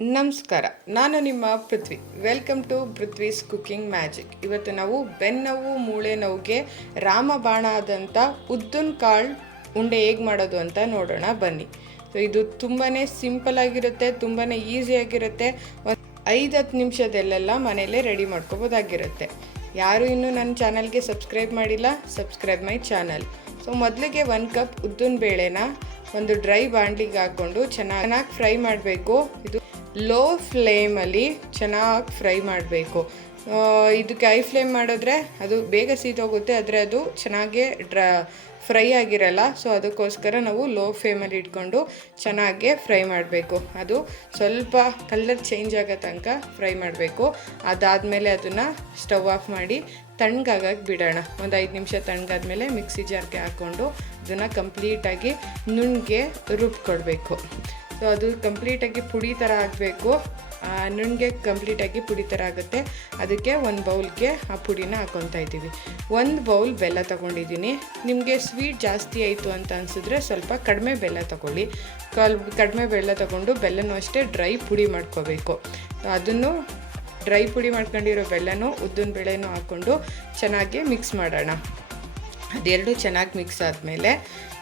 ನಮಸ್ಕಾರ, ನಾನು ನಿಮ್ಮ Prithvi. Welcome to Prithvi's cooking magic ಇವತ್ತು ನಾವು ಬೆನ್ನೋವು ಮೂಳೆ ನೋವಿಗೆ ರಾಮಬಾಣ ಆದಂಥ ಉದ್ದಿನ ಕಾಳು ಉಂಡೆ ಹೇಗೆ ಮಾಡೋದು ಅಂತ ನೋಡೋಣ, ಬನ್ನಿ. ಸೊ ಇದು ತುಂಬಾ ಸಿಂಪಲ್ ಆಗಿರುತ್ತೆ ತುಂಬಾ ಈಸಿಯಾಗಿರುತ್ತೆ ಒಂದು ಐದು ಹತ್ತು ನಿಮಿಷದಲ್ಲೆಲ್ಲ ಮನೆಯಲ್ಲೇ ರೆಡಿ ಮಾಡ್ಕೋಬೋದಾಗಿರುತ್ತೆ. ಯಾರು ಇನ್ನೂ ನನ್ನ ಚಾನಲ್ಗೆ ಸಬ್ಸ್ಕ್ರೈಬ್ ಮಾಡಿಲ್ಲ, ಸಬ್ಸ್ಕ್ರೈಬ್ ಮೈ ಚಾನಲ್. ಸೊ ಮೊದಲಿಗೆ ಒಂದು ಕಪ್ ಉದ್ದಿನ ಬೇಳೆನ ಒಂದು ಡ್ರೈ ಬಾಂಡ್ಲಿಗೆ ಹಾಕ್ಕೊಂಡು ಚೆನ್ನಾಗಿ ಫ್ರೈ ಮಾಡಬೇಕು. ಇದು ಲೋ ಫ್ಲೇಮಲ್ಲಿ ಚೆನ್ನಾಗಿ ಫ್ರೈ ಮಾಡಬೇಕು. ಇದಕ್ಕೆ ಐ ಫ್ಲೇಮ್ ಮಾಡಿದ್ರೆ ಅದು ಬೇಗ ಸೀದೋಗುತ್ತೆ ಆದರೆ ಅದು ಚೆನ್ನಾಗೇ ಡ್ರ ಫ್ರೈ ಆಗಿರಲ್ಲ ಸೊ ಅದಕ್ಕೋಸ್ಕರ ನಾವು ಲೋ ಫ್ಲೇಮಲ್ಲಿ ಇಟ್ಕೊಂಡು ಚೆನ್ನಾಗೆ ಫ್ರೈ ಮಾಡಬೇಕು. ಅದು ಸ್ವಲ್ಪ ಕಲರ್ ಚೇಂಜ್ ಆಗೋ ತನಕ ಫ್ರೈ ಮಾಡಬೇಕು. ಅದಾದಮೇಲೆ ಅದನ್ನು ಸ್ಟವ್ ಆಫ್ ಮಾಡಿ ತಣ್ಣಗಾಗಕ್ಕೆ ಬಿಡೋಣ. ಒಂದು ಐದು ನಿಮಿಷ ತಣ್ಣಗಾದ್ಮೇಲೆ ಮಿಕ್ಸಿ ಜಾರ್ಗೆ ಹಾಕ್ಕೊಂಡು ಅದನ್ನು ಕಂಪ್ಲೀಟಾಗಿ ನುಣ್ಣಗೆ ರುಬ್ಕೊಡ್ಬೇಕು. ಸೊ ಅದು ಕಂಪ್ಲೀಟಾಗಿ ಪುಡಿ ಥರ ಆಗಬೇಕು. ನುಣ್ಣಗೆ ಕಂಪ್ಲೀಟಾಗಿ ಪುಡಿ ಥರ ಆಗುತ್ತೆ. ಅದಕ್ಕೆ ಒಂದು ಬೌಲ್ಗೆ ಆ ಪುಡಿನ ಹಾಕ್ಕೊತಾ ಇದ್ದೀವಿ. ಒಂದು ಬೌಲ್ ಬೆಲ್ಲ ತೊಗೊಂಡಿದ್ದೀನಿ. ನಿಮಗೆ ಸ್ವೀಟ್ ಜಾಸ್ತಿ ಆಯಿತು ಅಂತ ಅನಿಸಿದ್ರೆ ಸ್ವಲ್ಪ ಕಡಿಮೆ ಬೆಲ್ಲ ತೊಗೊಳ್ಳಿ. ಕಲ್, ಕಡಿಮೆ ಬೆಲ್ಲ ತೊಗೊಂಡು ಬೆಲ್ಲನೂ ಅಷ್ಟೇ ಡ್ರೈ ಪುಡಿ ಮಾಡ್ಕೋಬೇಕು. ಅದನ್ನು ಡ್ರೈ ಪುಡಿ ಮಾಡ್ಕೊಂಡಿರೋ ಬೆಲ್ಲನೂ ಉದ್ದಿನ ಬೇಳೆನೂ ಹಾಕ್ಕೊಂಡು ಚೆನ್ನಾಗಿ ಮಿಕ್ಸ್ ಮಾಡೋಣ. ಅದೆರಡು ಚೆನ್ನಾಗಿ ಮಿಕ್ಸ್ ಆದಮೇಲೆ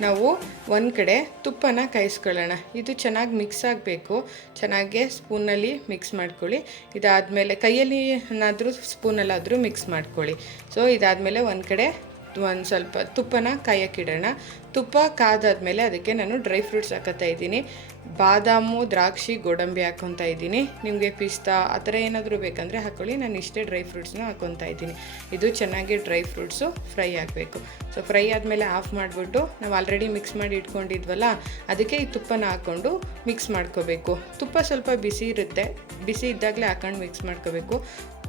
ನಾವು ಒಂದು ಕಡೆ ತುಪ್ಪನ ಕಾಯಿಸ್ಕೊಳ್ಳೋಣ. ಇದು ಚೆನ್ನಾಗಿ ಮಿಕ್ಸ್ ಆಗಬೇಕು. ಚೆನ್ನಾಗೆ ಸ್ಪೂನಲ್ಲಿ ಮಿಕ್ಸ್ ಮಾಡ್ಕೊಳ್ಳಿ. ಇದಾದಮೇಲೆ ಕೈಯಲ್ಲಿ ಏನಾದರೂ ಸ್ಪೂನಲ್ಲಾದರೂ ಮಿಕ್ಸ್ ಮಾಡ್ಕೊಳ್ಳಿ. ಸೊ ಇದಾದಮೇಲೆ ಒಂದು ಕಡೆ ಒಂದು ಸ್ವಲ್ಪ ತುಪ್ಪನ ಕಾಯಕ್ಕಿಡೋಣ ತುಪ್ಪ ಕಾದಾದ್ಮೇಲೆ ಅದಕ್ಕೆ ನಾನು ಡ್ರೈ ಫ್ರೂಟ್ಸ್ ಹಾಕೋತಾ ಇದ್ದೀನಿ. ಬಾದಾಮು, ದ್ರಾಕ್ಷಿ, ಗೋಡಂಬಿ ಹಾಕ್ಕೊತಾ ಇದ್ದೀನಿ. ನಿಮಗೆ ಪಿಸ್ತಾ ಆ ಥರ ಏನಾದರೂ ಬೇಕಂದರೆ ಹಾಕ್ಕೊಳ್ಳಿ ನಾನು ಇಷ್ಟೇ ಡ್ರೈ ಫ್ರೂಟ್ಸ್ನ ಹಾಕ್ಕೊತಾ ಇದ್ದೀನಿ. ಇದು ಚೆನ್ನಾಗಿ ಡ್ರೈ ಫ್ರೂಟ್ಸು ಫ್ರೈ ಆಗಬೇಕು. ಸೊ ಫ್ರೈ ಆದಮೇಲೆ ಆಫ್ ಮಾಡಿಬಿಟ್ಟು ನಾವು ಆಲ್ರೆಡಿ ಮಿಕ್ಸ್ ಮಾಡಿ ಇಟ್ಕೊಂಡಿದ್ವಲ್ಲ, ಅದಕ್ಕೆ ಈ ತುಪ್ಪನ ಹಾಕ್ಕೊಂಡು ಮಿಕ್ಸ್ ಮಾಡ್ಕೋಬೇಕು. ತುಪ್ಪ ಸ್ವಲ್ಪ ಬಿಸಿ ಇರುತ್ತೆ. ಬಿಸಿ ಇದ್ದಾಗಲೇ ಹಾಕೊಂಡು ಮಿಕ್ಸ್ ಮಾಡ್ಕೋಬೇಕು.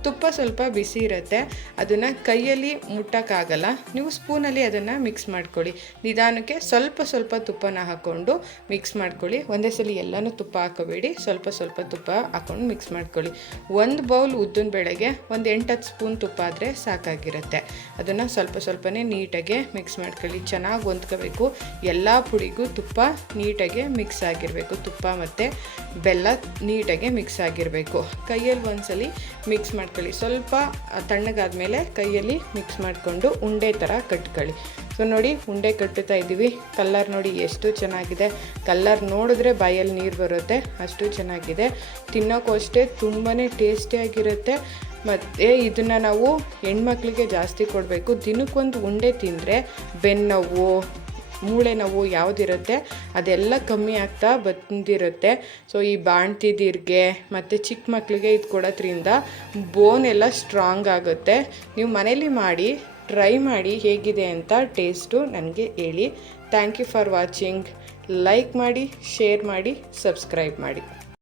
ತುಪ್ಪ ಸ್ವಲ್ಪ ಬಿಸಿ ಇರುತ್ತೆ, ಅದನ್ನು ಕೈಯಲ್ಲಿ ಮುಟ್ಟೋಕ್ಕಾಗಲ್ಲ. ನೀವು ಸ್ಪೂನಲ್ಲಿ ಅದನ್ನು ಮಿಕ್ಸ್ ಮಾಡ್ಕೊಳ್ಳಿ. ನಿಧಾನಕ್ಕೆ ಸ್ವಲ್ಪ ಸ್ವಲ್ಪ ತುಪ್ಪನ ಹಾಕ್ಕೊಂಡು ಮಿಕ್ಸ್ ಮಾಡ್ಕೊಳ್ಳಿ. ಒಂದೇ ಸಲ ಎಲ್ಲನೂ ತುಪ್ಪ ಹಾಕೋಬೇಡಿ. ಸ್ವಲ್ಪ ಸ್ವಲ್ಪ ತುಪ್ಪ ಹಾಕ್ಕೊಂಡು ಮಿಕ್ಸ್ ಮಾಡ್ಕೊಳ್ಳಿ. ಒಂದು ಬೌಲ್ ಉದ್ದಿನ ಬೇಳೆಗೆ ಒಂದು ಎಂಟತ್ತು ಸ್ಪೂನ್ ತುಪ್ಪ ಆದರೆ ಸಾಕಾಗಿರುತ್ತೆ. ಅದನ್ನು ಸ್ವಲ್ಪ ಸ್ವಲ್ಪನೇ ನೀಟಾಗೆ ಮಿಕ್ಸ್ ಮಾಡ್ಕೊಳ್ಳಿ. ಚೆನ್ನಾಗಿ ಹೊಂದ್ಕೋಬೇಕು. ಎಲ್ಲ ಪುಡಿಗೂ ತುಪ್ಪ ನೀಟಾಗೆ ಮಿಕ್ಸ್ ಆಗಿರಬೇಕು. ತುಪ್ಪ ಮತ್ತು ಬೆಲ್ಲ ನೀಟಾಗೆ ಮಿಕ್ಸ್ ಆಗಿರಬೇಕು. ಕೈಯಲ್ಲಿ ಒಂದ್ಸಲಿ ಮಿಕ್ಸ್ ಮಾಡ್ಕೊಳ್ಳಿ ಸ್ವಲ್ಪ ತಣ್ಣಗಾದ್ಮೇಲೆ ಕೈಯಲ್ಲಿ ಮಿಕ್ಸ್ ಮಾಡಿಕೊಂಡು ಉಂಡೆ ಥರ ಕಟ್ಕೊಳ್ಳಿ. ಸೊ ನೋಡಿ ಉಂಡೆ ಕಟ್ಟುತ್ತಾ ಇದ್ದೀವಿ. ಕಲ್ಲರ್ ನೋಡಿ ಎಷ್ಟು ಚೆನ್ನಾಗಿದೆ. ಕಲ್ಲರ್ ನೋಡಿದ್ರೆ ಬಾಯಲ್ಲಿ ನೀರು ಬರುತ್ತೆ. ಅಷ್ಟು ಚೆನ್ನಾಗಿದೆ. ತಿನ್ನೋಕ್ಕೂ ಅಷ್ಟೇ ತುಂಬಾ ಟೇಸ್ಟಿಯಾಗಿರುತ್ತೆ ಮತ್ತು ಇದನ್ನು ನಾವು ಹೆಣ್ಮಕ್ಳಿಗೆ ಜಾಸ್ತಿ ಕೊಡಬೇಕು. ದಿನಕ್ಕೊಂದು ಉಂಡೆ ತಿಂದರೆ ಬೆನ್ನೋವು ಮೂಳೆ ನೋವು ಯಾವುದಿರುತ್ತೆ, ಅದೆಲ್ಲ ಕಮ್ಮಿ ಆಗ್ತಾ ಬಂದಿರುತ್ತೆ. ಸೊ ಈ ಬಾಣ್ತಿದಿರ್ಗೆ ಮತ್ತು ಚಿಕ್ಕ ಮಕ್ಕಳಿಗೆ ಇದು ಕೊಡೋದ್ರಿಂದ ಬೋನ್ ಎಲ್ಲ ಸ್ಟ್ರಾಂಗ್ ಆಗುತ್ತೆ. ನೀವು ಮನೇಲಿ ಮಾಡಿ ಟ್ರೈ ಮಾಡಿ ಹೇಗಿದೆ ಅಂತ ಟೇಸ್ಟು ನನಗೆ ಹೇಳಿ. Thank you for watching like ಮಾಡಿ ಶೇರ್ ಮಾಡಿ ಸಬ್ಸ್ಕ್ರೈಬ್ ಮಾಡಿ.